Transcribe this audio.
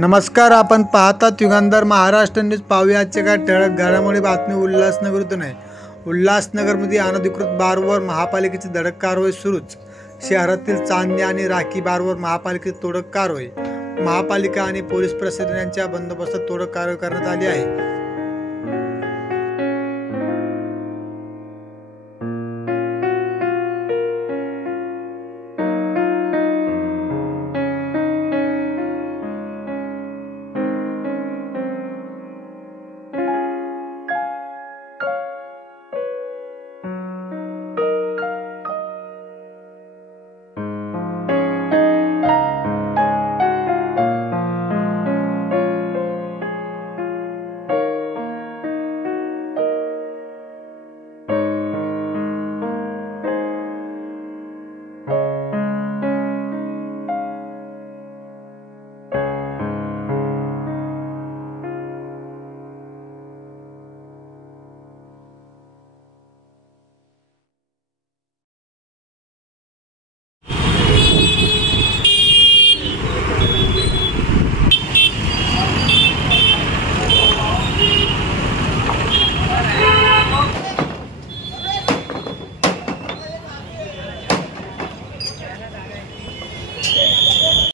नमस्कार, आपण पाहतात युगांधार महाराष्ट्र न्यूज. पाहूया आजच्या काय ठळक घडामोडी बातमी. उल्हासनगरतून आहे. उल्हासनगरमध्ये अनधिकृत बारवर महापालिकेची धडक कारवाई सुरूच. शहरातील चांदणी आणि राखी बारवर महापालिकेची तोडक कारवाई. महापालिका आणि पोलीस प्रशासन यांच्या बंदोबस्तात तोडक कारवाई करण्यात आली आहे.